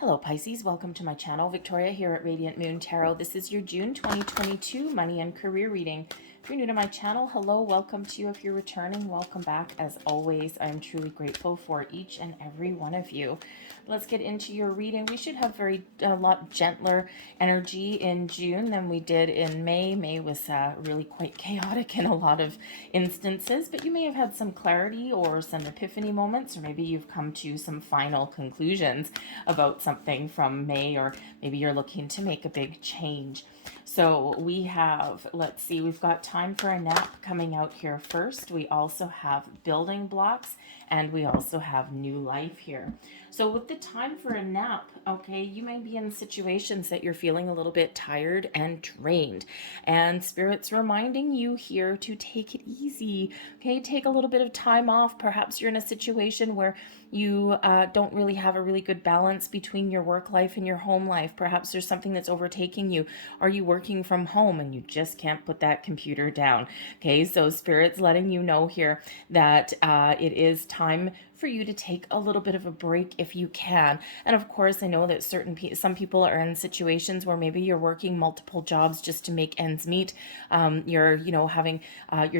Hello Pisces, welcome to my channel. Victoria here at Radiant Moon Tarot. This is your June 2022 money and career reading. If you're new to my channel, hello, welcome to you. If you're returning, welcome back. As always, I'm truly grateful for each and every one of you. Let's get into your reading. We should have a lot gentler energy in June than we did in May. May was really quite chaotic in a lot of instances, but you may have had some clarity or some epiphany moments, or maybe you've come to some final conclusions about something from May, or maybe you're looking to make a big change. So we have, let's see, we've got time for a nap coming out here first. We also have building blocks, and we also have new life here. So with the time for a nap, okay, you may be in situations that you're feeling a little bit tired and drained, and Spirit's reminding you here to take it easy, okay? Take a little bit of time off. Perhaps you're in a situation where you don't really have a really good balance between your work life and your home life. Perhaps there's something that's overtaking you. Are you working from home and you just can't put that computer down? Okay, so Spirit's letting you know here that it is time for you to take a little bit of a break if you can. And of course, I know that some people are in situations where maybe you're working multiple jobs just to make ends meet. You're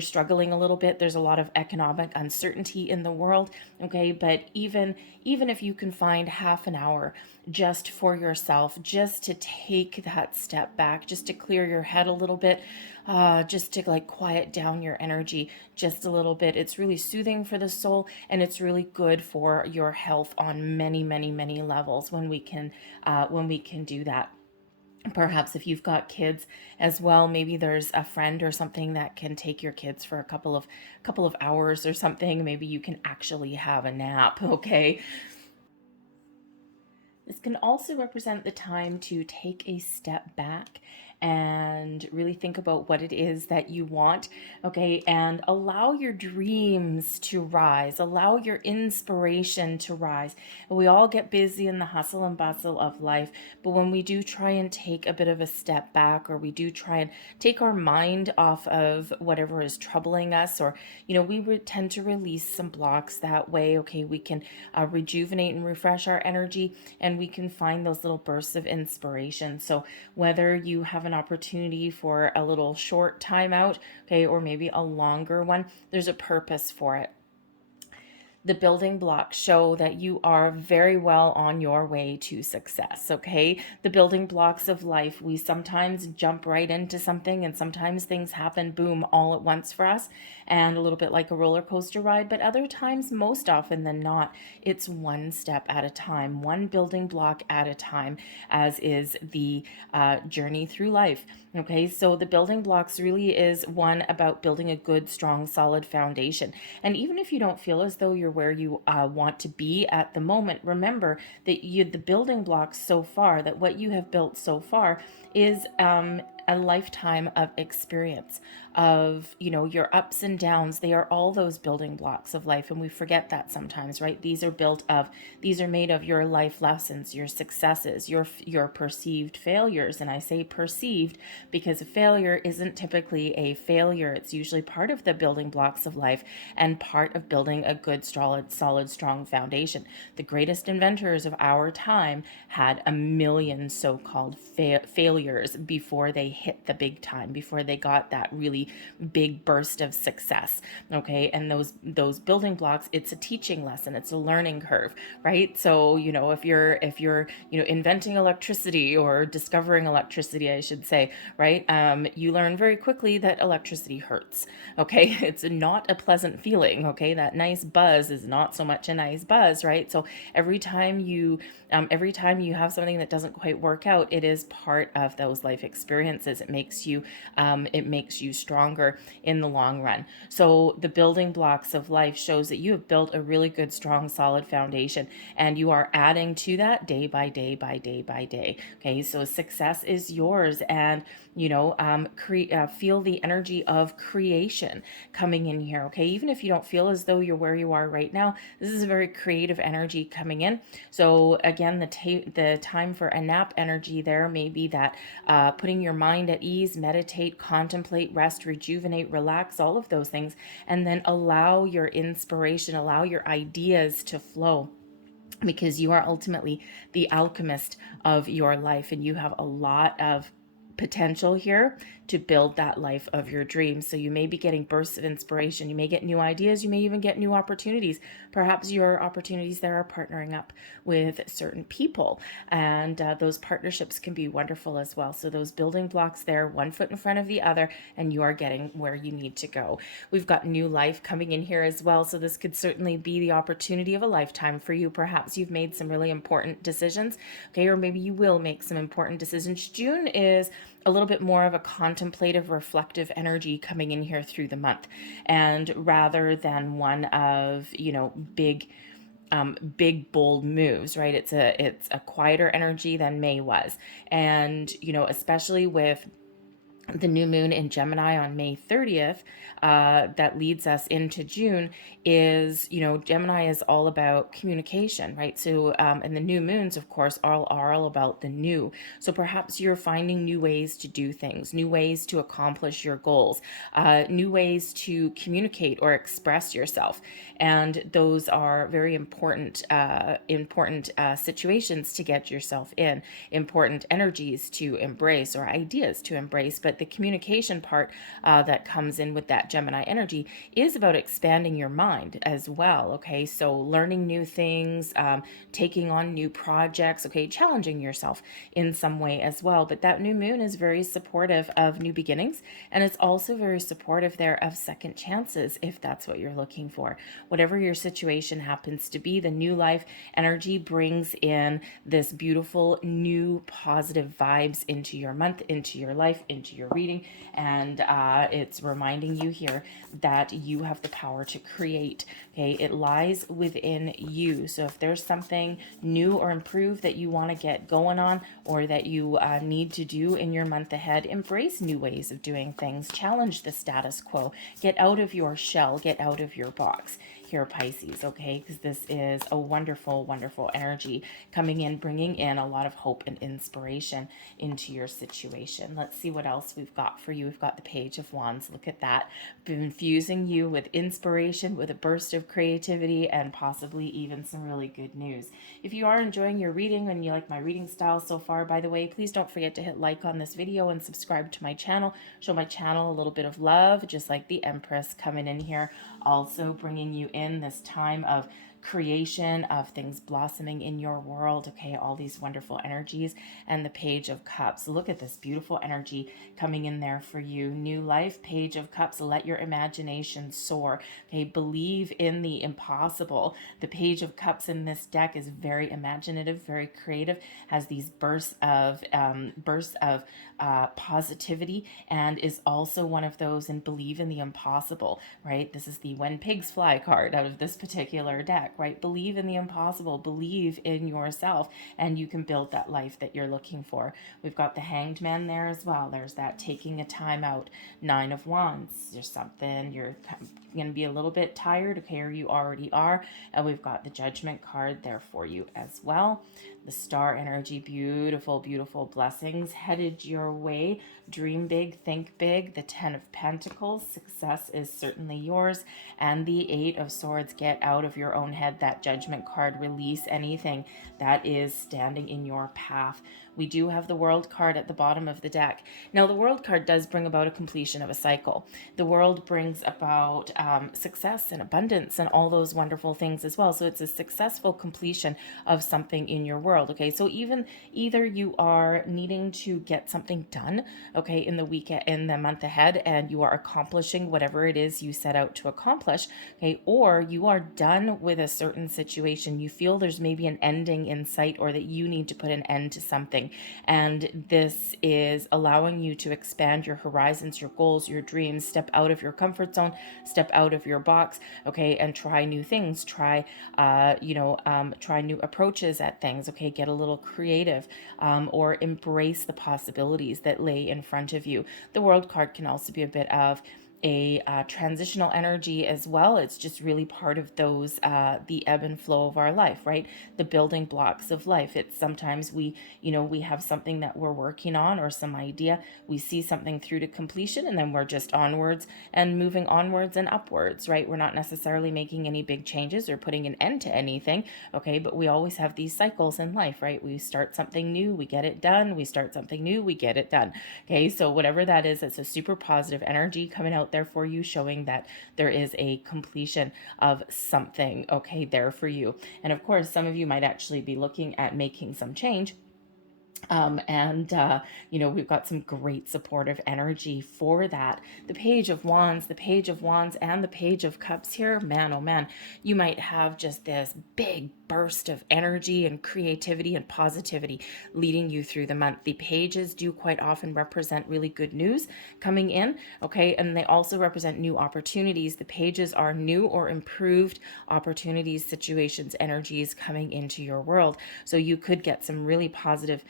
struggling a little bit. There's a lot of economic uncertainty in the world. Okay, but even if you can find half an hour just for yourself, just to take that step back, just to clear your head a little bit, just to like quiet down your energy just a little bit. It's really soothing for the soul, and it's really good for your health on many, many, many levels when we can do that. Perhaps if you've got kids as well, maybe there's a friend or something that can take your kids for a couple of hours or something. Maybe you can actually have a nap, okay? This can also represent the time to take a step back and really think about what it is that you want, okay? And allow your dreams to rise, allow your inspiration to rise. We all get busy in the hustle and bustle of life, but when we do try and take a bit of a step back, or we do try and take our mind off of whatever is troubling us, or, we would tend to release some blocks that way, okay? We can rejuvenate and refresh our energy, and we can find those little bursts of inspiration. So whether you have an opportunity for a little short time out, okay, or maybe a longer one, there's a purpose for it. The building blocks show that you are very well on your way to success, okay? The building blocks of life, we sometimes jump right into something, and sometimes things happen, boom, all at once for us, and a little bit like a roller coaster ride. But other times, most often than not, it's one step at a time, one building block at a time, as is the journey through life, okay? So the building blocks really is one about building a good, strong, solid foundation. And even if you don't feel as though you're where you want to be at the moment, remember that the building blocks so far, that what you have built so far is a lifetime of experience of, your ups and downs. They are all those building blocks of life, and we forget that sometimes, right? These are made of your life lessons, your successes, your perceived failures. And I say perceived because a failure isn't typically a failure. It's usually part of the building blocks of life and part of building a good, solid, strong foundation. The greatest inventors of our time had a million so-called failures before they hit the big time, before they got that really big burst of success, okay? And those building blocks, it's a teaching lesson, it's a learning curve, right? So, if you're inventing electricity, or discovering electricity, I should say, right? You learn very quickly that electricity hurts, okay? It's not a pleasant feeling, okay? That nice buzz is not so much a nice buzz, right? So every time you have something that doesn't quite work out, it is part of those life experiences. It makes you stronger in the long run. So the building blocks of life shows that you have built a really good, strong, solid foundation, and you are adding to that day by day by day by day. Okay, so success is yours, and feel the energy of creation coming in here. Okay, even if you don't feel as though you're where you are right now, this is a very creative energy coming in. So again, the time for a nap energy there may be that putting your mind at ease, meditate, contemplate, rest, rejuvenate, relax, all of those things, and then allow your inspiration, allow your ideas to flow. because you are ultimately the alchemist of your life, and you have a lot of potential here to build that life of your dreams. So you may be getting bursts of inspiration, you may get new ideas, you may even get new opportunities. Perhaps your opportunities there are partnering up with certain people, and those partnerships can be wonderful as well. So those building blocks there, one foot in front of the other, and you are getting where you need to go. We've got new life coming in here as well, so this could certainly be the opportunity of a lifetime for you. Perhaps you've made some really important decisions, okay, or maybe you will make some important decisions. June is a little bit more of a contemplative, reflective energy coming in here through the month, and rather than one of, big bold moves, right? It's a quieter energy than May was. And especially with the new moon in Gemini on May 30th, that leads us into June, is, Gemini is all about communication, right? So, and the new moons, of course, are all about the new. So perhaps you're finding new ways to do things, new ways to accomplish your goals, new ways to communicate or express yourself. And those are very important situations to get yourself in, important energies to embrace or ideas to embrace. But the communication part that comes in with that Gemini energy is about expanding your mind as well. Okay, so learning new things, taking on new projects, okay, challenging yourself in some way as well. But that new moon is very supportive of new beginnings, and it's also very supportive there of second chances if that's what you're looking for. Whatever your situation happens to be, the new life energy brings in this beautiful new positive vibes into your month, into your life, into your reading. And it's reminding you here that you have the power to create. Okay, it lies within you. So if there's something new or improved that you want to get going on, or that you need to do in your month ahead, embrace new ways of doing things, challenge the status quo, get out of your shell, get out of your box here, Pisces, okay? Because this is a wonderful, wonderful energy coming in, bringing in a lot of hope and inspiration into your situation. Let's see what else we've got for you. We've got the Page of Wands. Look at that. Infusing you with inspiration, with a burst of creativity, and possibly even some really good news. If you are enjoying your reading and you like my reading style so far, by the way, please don't forget to hit like on this video and subscribe to my channel. Show my channel a little bit of love, just like the Empress coming in here, also bringing you in this time of creation, of things blossoming in your world, okay, all these wonderful energies. And the Page of Cups, look at this beautiful energy coming in there for you. New life, Page of Cups, let your imagination soar, okay, believe in the impossible. The Page of Cups in this deck is very imaginative, very creative, has these bursts of positivity, and is also one of those in believe in the impossible, right? This is the When Pigs Fly card out of this particular deck, right? Believe in the impossible, believe in yourself, and you can build that life that you're looking for. We've got the Hanged Man there as well. There's that taking a time out. Nine of Wands, there's something you're going to be a little bit tired, okay, or you already are. And we've got the Judgment card there for you as well. The Star energy, beautiful, beautiful blessings headed your way. Dream big, think big. The Ten of Pentacles, success is certainly yours. And the Eight of Swords, get out of your own head. That Judgment card, release anything that is standing in your path. We do have the World card at the bottom of the deck. Now, the World card does bring about a completion of a cycle. The World brings about success and abundance and all those wonderful things as well. So it's a successful completion of something in your world, okay? So either you are needing to get something done, okay, in the month ahead, and you are accomplishing whatever it is you set out to accomplish, okay, or you are done with a certain situation. You feel there's maybe an ending in sight, or that you need to put an end to something. And this is allowing you to expand your horizons, your goals, your dreams, step out of your comfort zone, step out of your box, okay, and try new things, try new approaches at things, okay, get a little creative, or embrace the possibilities that lay in front of you. The World card can also be a bit of a transitional energy as well. It's just really part of those, the ebb and flow of our life, right? The building blocks of life. It's sometimes we have something that we're working on or some idea. We see something through to completion and then we're just onwards and moving onwards and upwards, right? We're not necessarily making any big changes or putting an end to anything, okay? But we always have these cycles in life, right? We start something new, we get it done. We start something new, we get it done. Okay, so whatever that is, it's a super positive energy coming out there for you, showing that there is a completion of something, okay, there for you. And of course, some of you might actually be looking at making some change. And we've got some great supportive energy for that. The Page of Wands, the Page of Wands, and the Page of Cups here, man, oh man, you might have just this big burst of energy and creativity and positivity leading you through the month. The pages do quite often represent really good news coming in, okay, and they also represent new opportunities. The pages are new or improved opportunities, situations, energies coming into your world. So you could get some really positive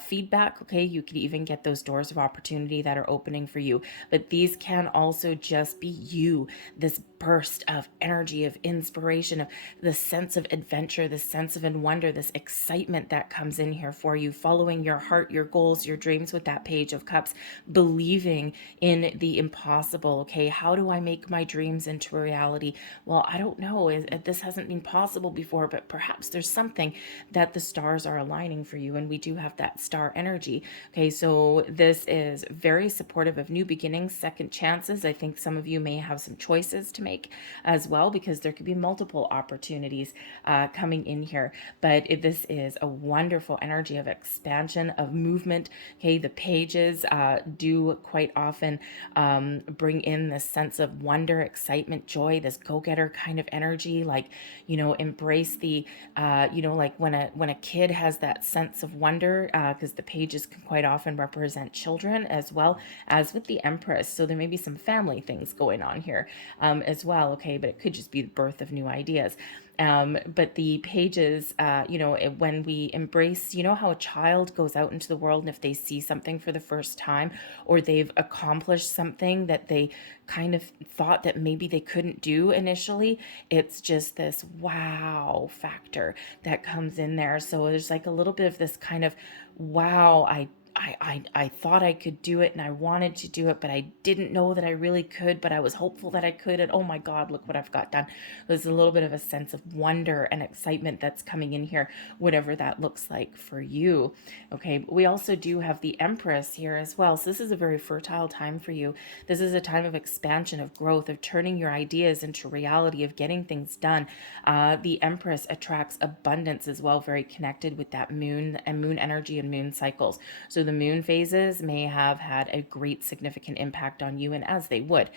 feedback, okay? You could even get those doors of opportunity that are opening for you. But these can also just be you, this burst of energy, of inspiration, of the sense of adventure, the sense of wonder, this excitement that comes in here for you, following your heart, your goals, your dreams with that Page of Cups, believing in the impossible, okay? How do I make my dreams into a reality? Well, I don't know. This hasn't been possible before, but perhaps there's something that the stars are aligning for you, and we do have that star energy. Okay, so this is very supportive of new beginnings, second chances. I think some of you may have some choices to make as well, because there could be multiple opportunities coming in here. But this is a wonderful energy of expansion, of movement. Okay, the pages do quite often bring in this sense of wonder, excitement, joy, this go-getter kind of energy. Like, embrace the, like when a kid has that sense of wonder, because the pages can quite often represent children as well as with the Empress. So there may be some family things going on here as well, okay? But it could just be the birth of new ideas. But the pages, when we embrace, how a child goes out into the world, and if they see something for the first time, or they've accomplished something that they kind of thought that maybe they couldn't do initially, it's just this wow factor that comes in there. So there's like a little bit of this kind of wow, I thought I could do it and I wanted to do it, but I didn't know that I really could, but I was hopeful that I could. And oh my God, look what I've got done. There's a little bit of a sense of wonder and excitement that's coming in here, whatever that looks like for you. Okay, but we also do have the Empress here as well. So this is a very fertile time for you. This is a time of expansion, of growth, of turning your ideas into reality, of getting things done. The Empress attracts abundance as well, very connected with that moon and moon energy and moon cycles. So the moon phases may have had a great significant impact on you, and as they would,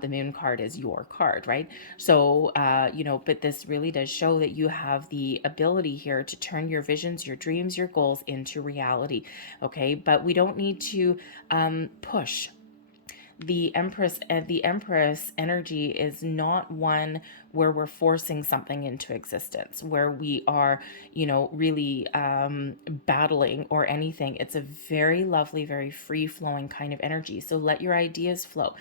the moon card is your card, right? So, but this really does show that you have the ability here to turn your visions, your dreams, your goals into reality, okay? But we don't need to push. The Empress energy is not one where we're forcing something into existence, where we are, really battling or anything. It's a very lovely, very free flowing kind of energy. So let your ideas flow.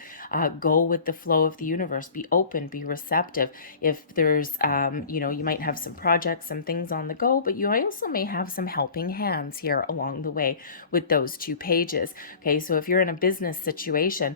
Go with the flow of the universe. Be open, be receptive. If there's, you might have some projects, some things on the go, but you also may have some helping hands here along the way with those two pages. Okay, so if you're in a business situation,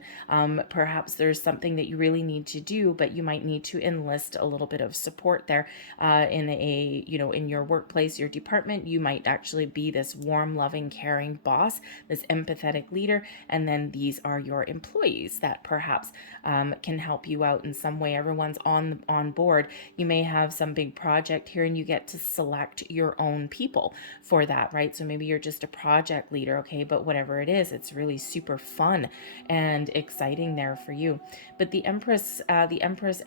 perhaps there's something that you really need to do, but you might need to enlist a little bit of support there in your workplace, your department. You might actually be this warm, loving, caring boss, this empathetic leader, and then these are your employees that perhaps can help you out in some way. Everyone's on board. You may have some big project here, and you get to select your own people for that, right? So maybe you're just a project leader, okay, but whatever it is, it's really super fun and exciting there for you. But the Empress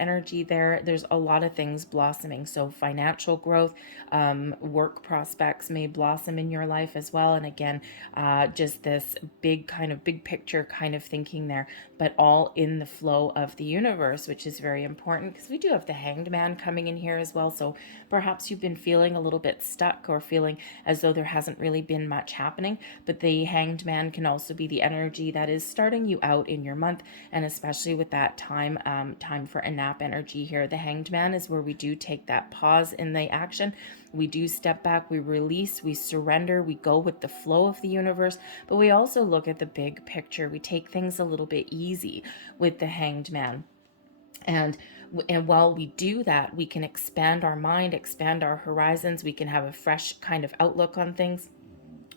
energy there's a lot of things blossoming. So financial growth, work prospects may blossom in your life as well. And again, just this big picture kind of thinking there, but all in the flow of the universe, which is very important, because we do have the Hanged Man coming in here as well. So perhaps you've been feeling a little bit stuck or feeling as though there hasn't really been much happening, but the Hanged Man can also be the energy that is starting you out in your month, and especially with that time for a nap energy here. The Hanged Man is where we do take that pause in the action. We do step back, we release, we surrender, we go with the flow of the universe, but we also look at the big picture. We take things a little bit easy with the Hanged Man. And while we do that, we can expand our mind, expand our horizons. We can have a fresh kind of outlook on things.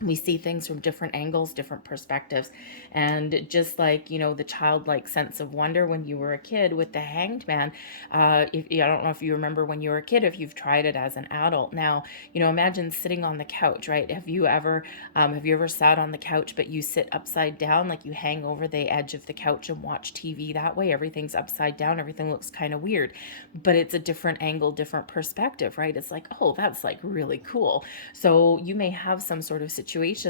We see things from different angles, different perspectives. And just like, the childlike sense of wonder when you were a kid with the Hanged Man, I don't know if you remember when you were a kid, if you've tried it as an adult now, imagine sitting on the couch, right? Have you ever sat on the couch, but you sit upside down, like you hang over the edge of the couch and watch TV that way? Everything's upside down. Everything looks kind of weird, but it's a different angle, different perspective, right? It's like, oh, that's like really cool. So you may have some sort of situation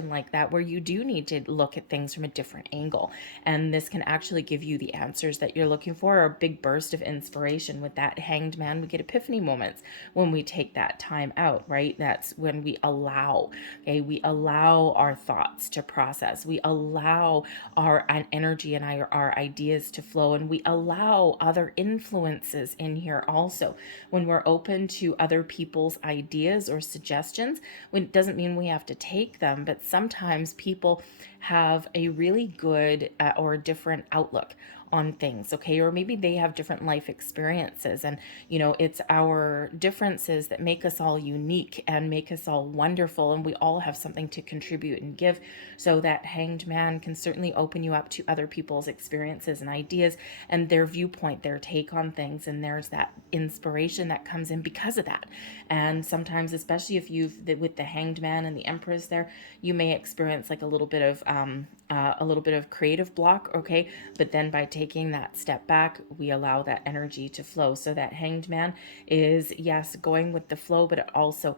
like that where you do need to look at things from a different angle. And this can actually give you the answers that you're looking for, or a big burst of inspiration. With that Hanged Man, we get epiphany moments when we take that time out, right? That's when we allow, okay? We allow our thoughts to process. We allow our energy and our ideas to flow, and we allow other influences in here also. When we're open to other people's ideas or suggestions, it doesn't mean we have to take them, but sometimes people have a really good or different outlook on things, okay? Or maybe they have different life experiences, and it's our differences that make us all unique and make us all wonderful, and we all have something to contribute and give. So that Hanged Man can certainly open you up to other people's experiences and ideas and their viewpoint, their take on things, and there's that inspiration that comes in because of that. And sometimes, especially if with the Hanged Man and the Empress there, you may experience like a little bit of creative block, okay? But then by taking that step back, we allow that energy to flow. So that Hanged Man is, yes, going with the flow, but also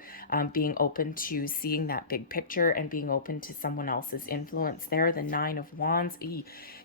being open to seeing that big picture and being open to someone else's influence there. The Nine of Wands,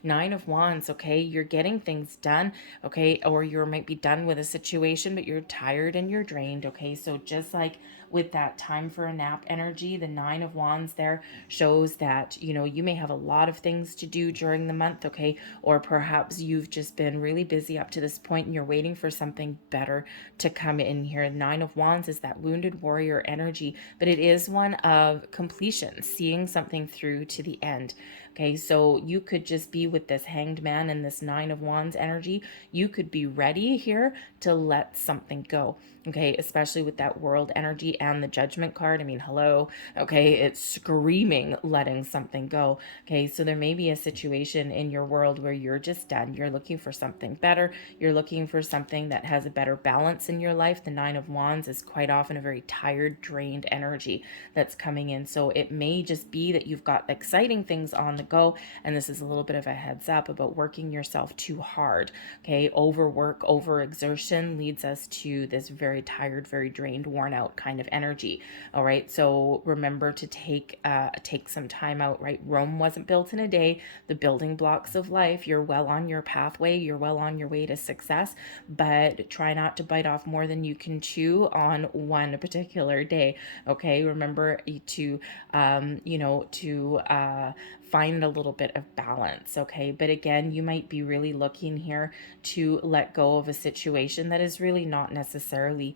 Nine of Wands, okay? You're getting things done, okay? Or you might be done with a situation, but you're tired and you're drained, okay? So just like with that time for a nap energy, the Nine of Wands there shows that, you may have a lot of things to do during the month, okay? Or perhaps you've just been really busy up to this point and you're waiting for something better to come in here. Nine of Wands is that wounded warrior energy, but it is one of completion, seeing something through to the end. Okay, so you could just be with this Hanged Man and this Nine of Wands energy. You could be ready here to let something go. Okay, especially with that World energy and the Judgment card. I mean, hello. Okay, it's screaming letting something go. Okay, so there may be a situation in your world where you're just done. You're looking for something better. You're looking for something that has a better balance in your life. The Nine of Wands is quite often a very tired, drained energy that's coming in. So it may just be that you've got exciting things on the go, and this is a little bit of a heads up about working yourself too hard. Okay, overwork, overexertion leads us to this very tired, very drained, worn out kind of energy. All right, so remember to take some time out, right? Rome wasn't built in a day. The building blocks of life, you're well on your pathway, you're well on your way to success, but try not to bite off more than you can chew on one particular day. Okay, remember to find a little bit of balance, okay? But again, you might be really looking here to let go of a situation that is really not necessarily,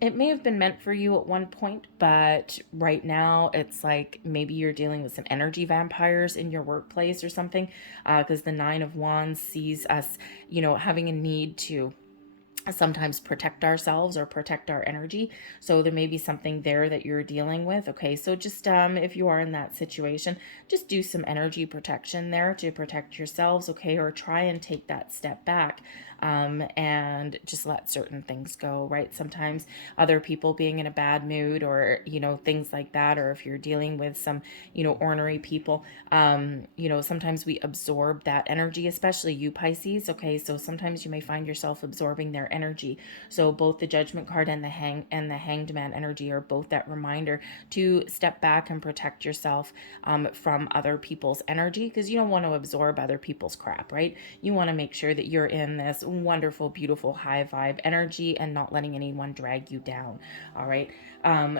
it may have been meant for you at one point, but right now it's like maybe you're dealing with some energy vampires in your workplace or something, because the Nine of Wands sees us, having a need to sometimes protect ourselves or protect our energy. So there may be something there that you're dealing with. Okay, so just if you are in that situation, just do some energy protection there to protect yourselves, okay? Or try and take that step back and just let certain things go, right? Sometimes other people being in a bad mood or, things like that, or if you're dealing with some, ornery people, sometimes we absorb that energy, especially you Pisces, okay? So sometimes you may find yourself absorbing their energy. So both the Judgment card and the Hanged Man energy are both that reminder to step back and protect yourself from other people's energy, because you don't want to absorb other people's crap, right? You want to make sure that you're in this wonderful, beautiful, high vibe energy and not letting anyone drag you down. All right.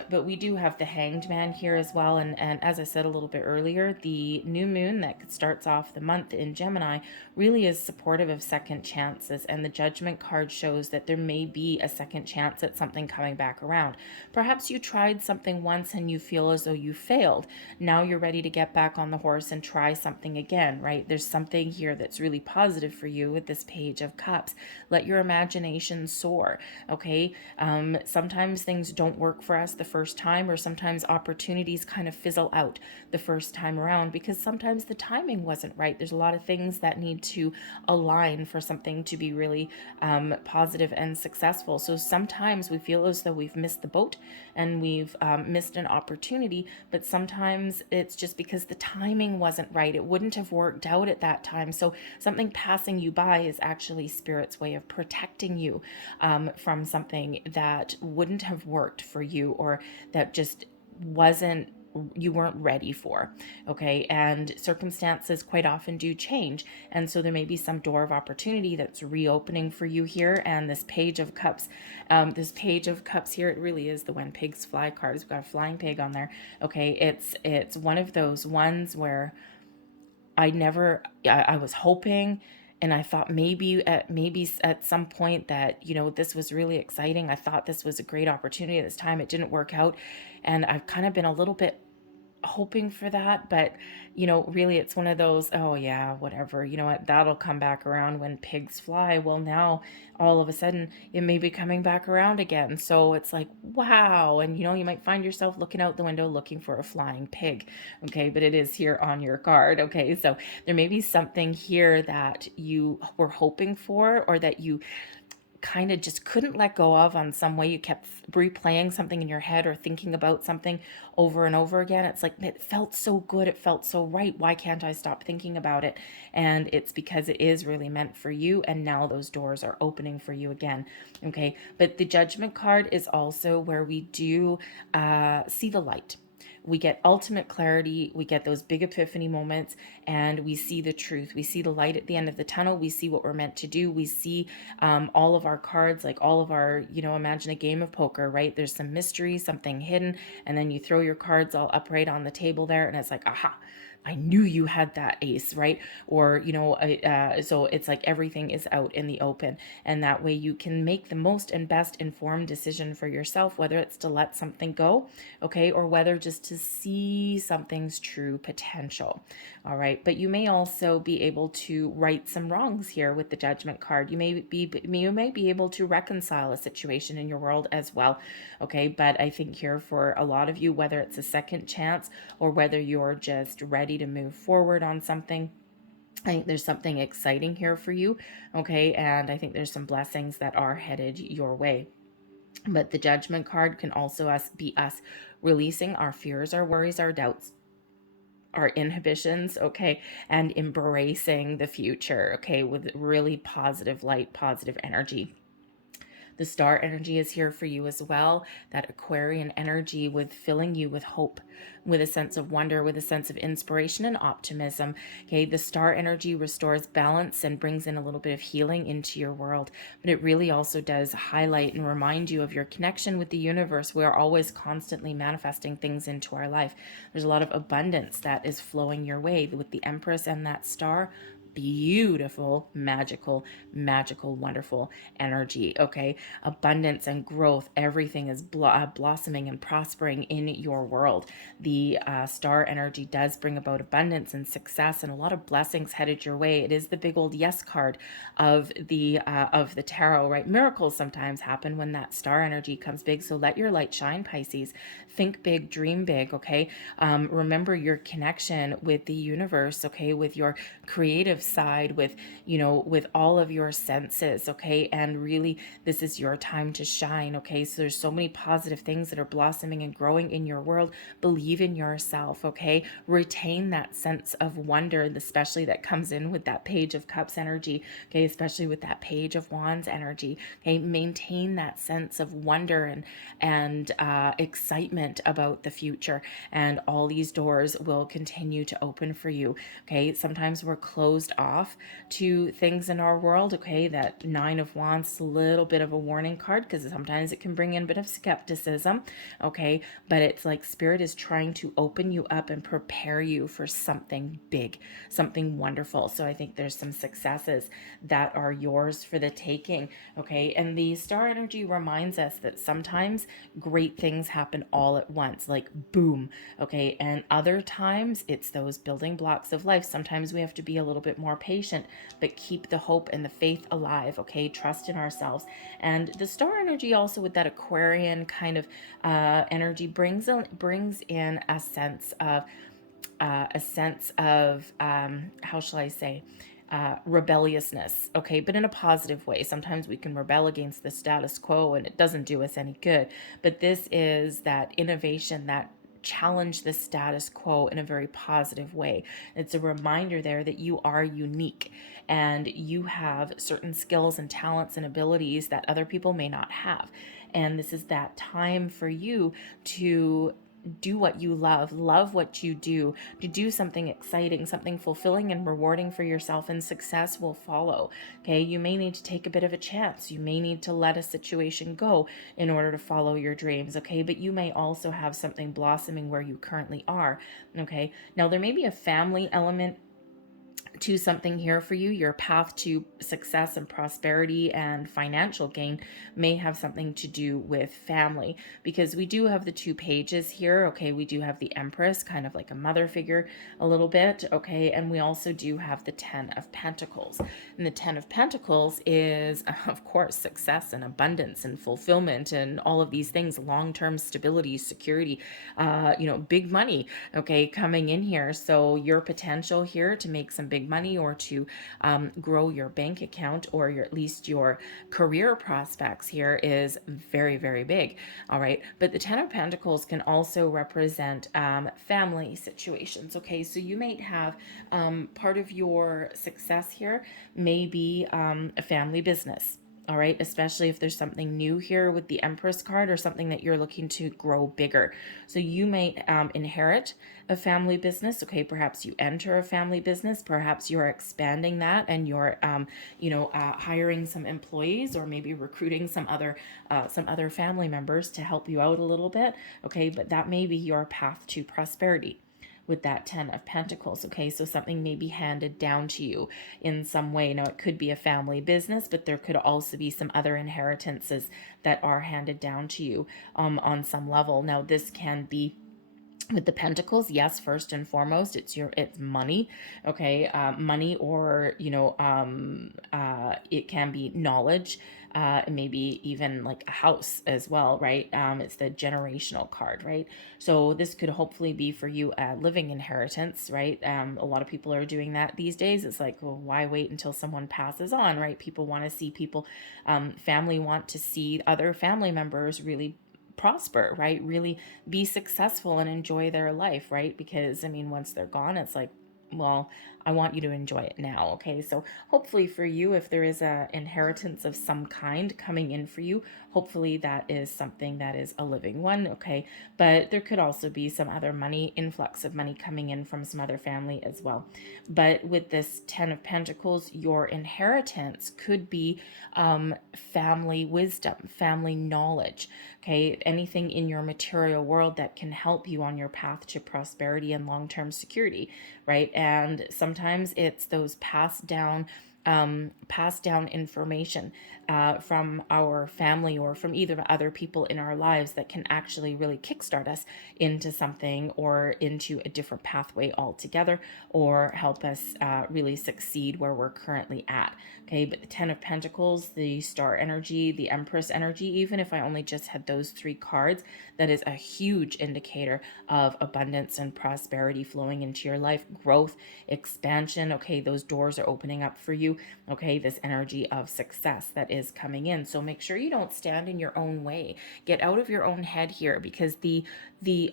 But we do have the Hanged Man here as well. And as I said a little bit earlier, the new moon that starts off the month in Gemini really is supportive of second chances. And the Judgment card shows that there may be a second chance at something coming back around. Perhaps you tried something once and you feel as though you failed. Now you're ready to get back on the horse and try something again, right? There's something here that's really positive for you with this Page of Cups. Let your imagination soar, okay? Sometimes things don't work for us the first time, or sometimes opportunities kind of fizzle out the first time around because sometimes the timing wasn't right. There's a lot of things that need to align for something to be really positive and successful. So sometimes we feel as though we've missed the boat and we've missed an opportunity, but sometimes it's just because the timing wasn't right. It wouldn't have worked out at that time. So something passing you by is actually Spirit's way of protecting you from something that wouldn't have worked for you, or that just wasn't, you weren't ready for. Okay. And circumstances quite often do change. And so there may be some door of opportunity that's reopening for you here. And this Page of Cups, here, it really is the When Pigs Fly card. We've got a flying pig on there. Okay. It's one of those ones where I was hoping, and I thought maybe at some point that, this was really exciting. I thought this was a great opportunity at this time. It didn't work out. And I've kind of been a little bit hoping for that, but really it's one of those, oh yeah, whatever, you know what, that'll come back around when pigs fly. Well, now all of a sudden it may be coming back around again. So it's like, wow. And you might find yourself looking out the window looking for a flying pig. Okay, but it is here on your card. Okay, so there may be something here that you were hoping for, or that you kind of just couldn't let go of on some way. You kept replaying something in your head or thinking about something over and over again. It's like, it felt so good. It felt so right. Why can't I stop thinking about it? And it's because it is really meant for you. And now those doors are opening for you again. Okay. But the Judgment card is also where we do see the light. We get ultimate clarity. We get those big epiphany moments, and we see the truth. We see the light at the end of the tunnel. We see what we're meant to do. We see all of our cards, like all of our, imagine a game of poker, right? There's some mystery, something hidden, and then you throw your cards all upright on the table there, and it's like, aha, I knew you had that ace, right? Or, so it's like everything is out in the open. And that way you can make the most and best informed decision for yourself, whether it's to let something go, okay, or whether just to see something's true potential. All right. But you may also be able to right some wrongs here with the Judgment card. You may be able to reconcile a situation in your world as well. Okay. But I think here for a lot of you, whether it's a second chance or whether you're just ready to move forward on something, I think there's something exciting here for you. Okay. And I think there's some blessings that are headed your way. But the Judgment card can also be us releasing our fears, our worries, our doubts, our inhibitions, okay, and embracing the future, okay, with really positive light, positive energy. The star energy is here for you as well. That Aquarian energy with filling you with hope, with a sense of wonder, with a sense of inspiration and optimism. Okay, the star energy restores balance and brings in a little bit of healing into your world. But it really also does highlight and remind you of your connection with the universe. We are always constantly manifesting things into our life. There's a lot of abundance that is flowing your way with the Empress and that star. Beautiful, magical, wonderful energy. Okay, abundance and growth, everything is blossoming and prospering in your world. The star energy does bring about abundance and success and a lot of blessings headed your way. It is the big old yes card of the tarot, right? Miracles sometimes happen when that star energy comes big. So let your light shine, Pisces. Think big, dream big. Okay, remember your connection with the universe. Okay, with your creative side, with, with all of your senses, okay? And really, this is your time to shine, okay? So there's so many positive things that are blossoming and growing in your world. Believe in yourself, okay? Retain that sense of wonder, especially that comes in with that Page of Cups energy, okay? Especially with that Page of Wands energy, okay? Maintain that sense of wonder and excitement about the future, and all these doors will continue to open for you, okay? Sometimes we're closed off to things in our world, okay? That Nine of Wands is a little bit of a warning card, because sometimes it can bring in a bit of skepticism, okay? But it's like Spirit is trying to open you up and prepare you for something big, something wonderful. So I think there's some successes that are yours for the taking, okay? And the star energy reminds us that sometimes great things happen all at once, like boom, okay? And other times it's those building blocks of life. Sometimes we have to be a little bit more patient, but keep the hope and the faith alive, okay? Trust in ourselves. And the star energy also, with that Aquarian kind of energy, brings in a sense of how shall I say, rebelliousness, okay, but in a positive way. Sometimes we can rebel against the status quo and it doesn't do us any good, but this is that innovation, that challenge the status quo in a very positive way. It's a reminder there that you are unique and you have certain skills and talents and abilities that other people may not have. And this is that time for you to do what you love what you do, to do something exciting, something fulfilling and rewarding for yourself, and success will follow, okay? You may need to take a bit of a chance. You may need to let a situation go in order to follow your dreams, okay? But you may also have something blossoming where you currently are, okay? Now, there may be a family element to something here for you. Your path to success and prosperity and financial gain may have something to do with family, because we do have the two pages here, okay? We do have the Empress, kind of like a mother figure a little bit, okay? And we also do have the Ten of Pentacles. And the Ten of Pentacles is, of course, success and abundance and fulfillment and all of these things, long-term stability, security, big money, okay, coming in here. So your potential here to make some big money, or to grow your bank account, or at least your career prospects here, is very, very big. All right. But the Ten of Pentacles can also represent family situations. Okay. So you might have part of your success here may be a family business. All right, especially if there's something new here with the Empress card, or something that you're looking to grow bigger. So you may inherit a family business. Okay, perhaps you enter a family business. Perhaps you're expanding that, and you're, hiring some employees, or maybe recruiting some other family members to help you out a little bit. Okay, but that may be your path to prosperity with that Ten of Pentacles. Okay, so something may be handed down to you in some way. Now, it could be a family business, but there could also be some other inheritances that are handed down to you on some level. Now, this can be with the Pentacles, yes, first and foremost, it's money, okay, money, or it can be knowledge, maybe even like a house as well, right? It's the generational card, right? So this could hopefully be for you a living inheritance, right? A lot of people are doing that these days. It's like, well, why wait until someone passes on, right? People want to see family want to see other family members really prosper, right? Really be successful and enjoy their life, right? Because I mean, once they're gone, it's like, well, I want you to enjoy it now, okay? So hopefully for you, if there is a inheritance of some kind coming in for you, hopefully that is something that is a living one, okay? But there could also be some other money, influx of money coming in from some other family as well. But with this Ten of Pentacles, your inheritance could be family wisdom, family knowledge, okay? Anything in your material world that can help you on your path to prosperity and long-term security, right? And sometimes it's those passed down pass down information from our family or from either other people in our lives that can actually really kickstart us into something or into a different pathway altogether, or help us really succeed where we're currently at. Okay, but the Ten of Pentacles, the Star energy, the Empress energy, even if I only just had those three cards, that is a huge indicator of abundance and prosperity flowing into your life, growth, expansion. Okay, those doors are opening up for you. Okay, this energy of success that is coming in. So make sure you don't stand in your own way. Get out of your own head here, because the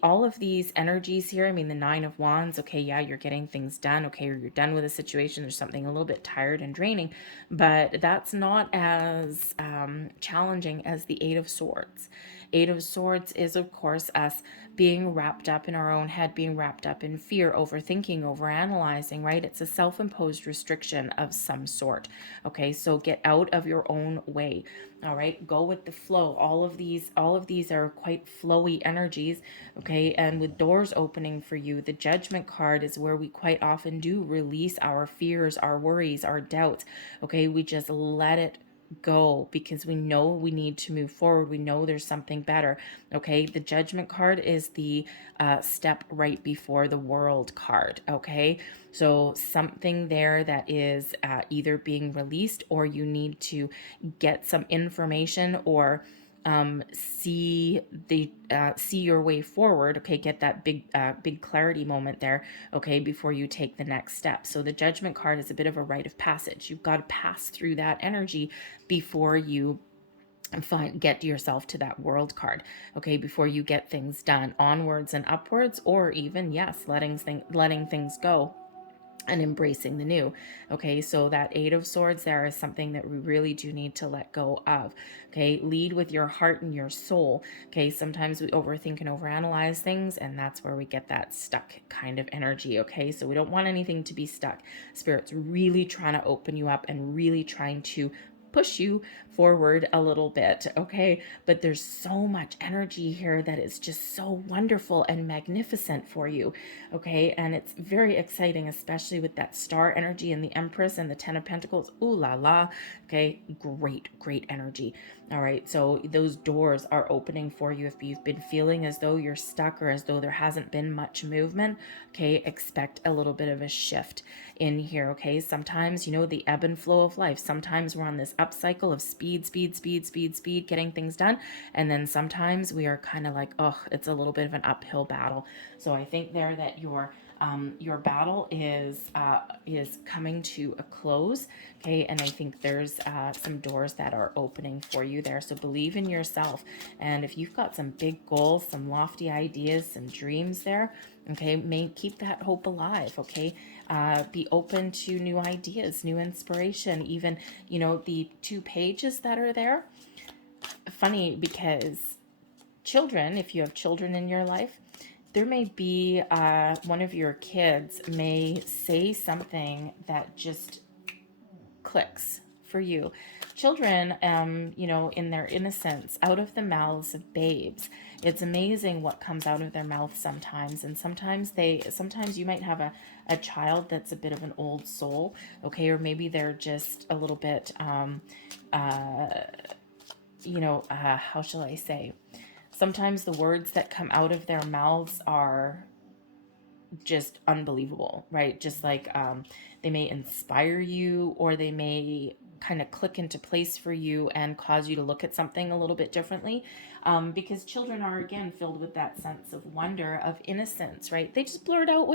all of these energies here, I mean, the Nine of Wands, okay, yeah, you're getting things done, okay, or you're done with a situation. There's something a little bit tired and draining, but that's not as challenging as the Eight of Swords. Eight of Swords is, of course, us being wrapped up in our own head, being wrapped up in fear, overthinking, overanalyzing, right? It's a self-imposed restriction of some sort. Okay, so get out of your own way. All right, go with the flow. All of these are quite flowy energies. Okay, and with doors opening for you, the Judgment card is where we quite often do release our fears, our worries, our doubts. Okay, we just let it go because we know we need to move forward. We know there's something better. Okay, the Judgment card is the step right before the World card. Okay, so something there that is either being released, or you need to get some information, or see your way forward. Okay, get that big clarity moment there. Okay, before you take the next step. So the Judgment card is a bit of a rite of passage. You've got to pass through that energy before you get yourself to that World card. Okay, before you get things done, onwards and upwards, or even, yes, letting things go and embracing the new. Okay, so that Eight of Swords there is something that we really do need to let go of. Okay, lead with your heart and your soul. Okay, sometimes we overthink and overanalyze things, and that's where we get that stuck kind of energy. Okay, so we don't want anything to be stuck. Spirit's really trying to open you up and really trying to push you forward a little bit. Okay, but there's so much energy here that is just so wonderful and magnificent for you. Okay, and it's very exciting, especially with that Star energy and the Empress and the Ten of Pentacles. Ooh la la. Okay, great energy. All right, so those doors are opening for you. If you've been feeling as though you're stuck or as though there hasn't been much movement, okay, expect a little bit of a shift in here. Okay, sometimes, the ebb and flow of life. Sometimes we're on this up cycle of speed, getting things done, and then sometimes we are kind of like, oh, it's a little bit of an uphill battle. So I think there that your battle is coming to a close. Okay, and I think there's some doors that are opening for you there. So believe in yourself, and if you've got some big goals, some lofty ideas, some dreams there, okay, keep that hope alive. Okay, be open to new ideas, new inspiration. Even the 2 pages that are there. Funny, because children, if you have children in your life, there may be one of your kids may say something that just clicks for you. Children, in their innocence, out of the mouths of babes, it's amazing what comes out of their mouth sometimes. And sometimes you might have a child that's a bit of an old soul, okay, or maybe they're just a little bit, how shall I say? Sometimes the words that come out of their mouths are just unbelievable, right? Just like they may inspire you, or they may kind of click into place for you and cause you to look at something a little bit differently, because children are, again, filled with that sense of wonder, of innocence, right? They just blurt out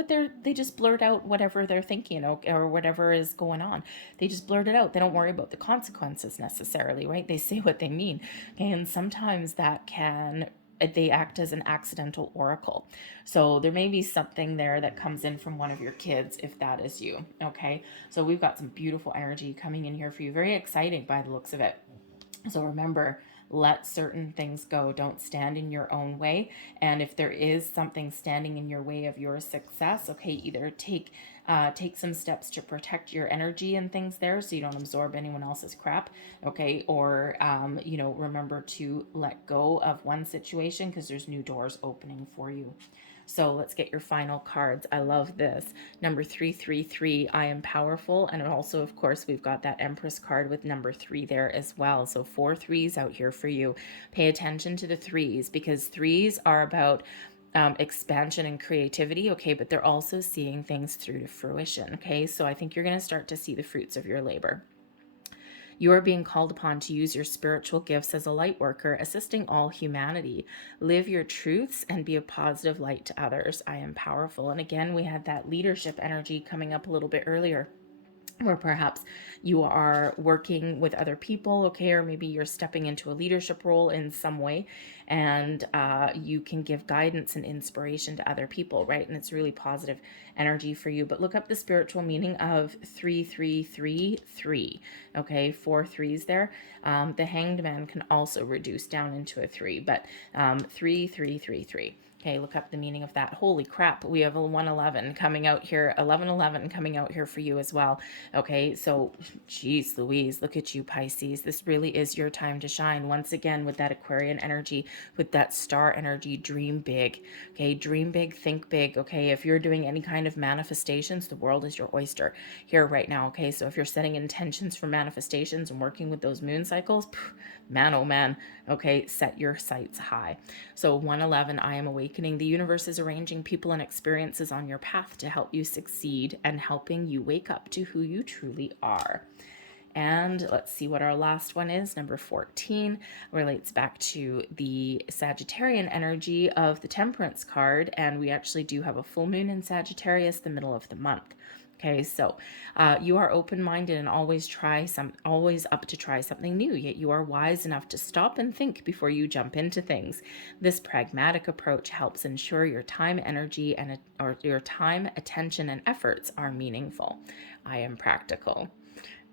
whatever they're thinking, or whatever is going on. They just blurt it out. They don't worry about the consequences necessarily, right? They say what they mean. And sometimes they act as an accidental oracle. So there may be something there that comes in from one of your kids, if that is you. Okay, so we've got some beautiful energy coming in here for you. Very exciting by the looks of it. So remember, let certain things go. Don't stand in your own way. And if there is something standing in your way of your success, okay, either take some steps to protect your energy and things there, so you don't absorb anyone else's crap, okay, or remember to let go of one situation, because there's new doors opening for you. So let's get your final cards. I love this. Number 333, I am powerful. And also, of course, we've got that Empress card with number 3 there as well. So 4 threes out here for you. Pay attention to the threes, because threes are about expansion and creativity, okay, but they're also seeing things through to fruition, okay? So I think you're going to start to see the fruits of your labor. You are being called upon to use your spiritual gifts as a light worker, assisting all humanity. Live your truths and be a positive light to others. I am powerful. And again, we had that leadership energy coming up a little bit earlier, where perhaps you are working with other people, okay, or maybe you're stepping into a leadership role in some way, and you can give guidance and inspiration to other people, right? And it's really positive energy for you. But look up the spiritual meaning of 3333, okay, 4 threes there. The Hanged Man can also reduce down into a 3, but 3333. Okay, look up the meaning of that. Holy crap, we have a 111 coming out here, 1111 coming out here for you as well. Okay, so geez Louise, look at you, Pisces. This really is your time to shine. Once again, with that Aquarian energy, with that star energy, dream big. Okay, dream big, think big. Okay, if you're doing any kind of manifestations, the world is your oyster here right now. Okay, so if you're setting intentions for manifestations and working with those moon cycles, man, oh man, okay, set your sights high. So 111, I am awakening. The universe is arranging people and experiences on your path to help you succeed and helping you wake up to who you truly are. And let's see what our last one is. Number 14 relates back to the Sagittarian energy of the Temperance card. And we actually do have a full moon in Sagittarius the middle of the month. Okay, so you are open-minded and always up to try something new, yet you are wise enough to stop and think before you jump into things. This pragmatic approach helps ensure your time, energy, or your time, attention, and efforts are meaningful. I am practical.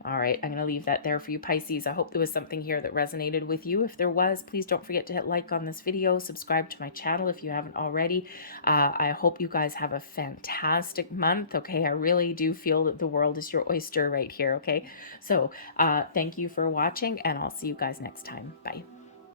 All right, I'm going to leave that there for you, Pisces. I hope there was something here that resonated with you. If there was, please don't forget to hit like on this video, subscribe to my channel if you haven't already. I hope you guys have a fantastic month, okay? I really do feel that the world is your oyster right here, okay? So thank you for watching, and I'll see you guys next time. Bye.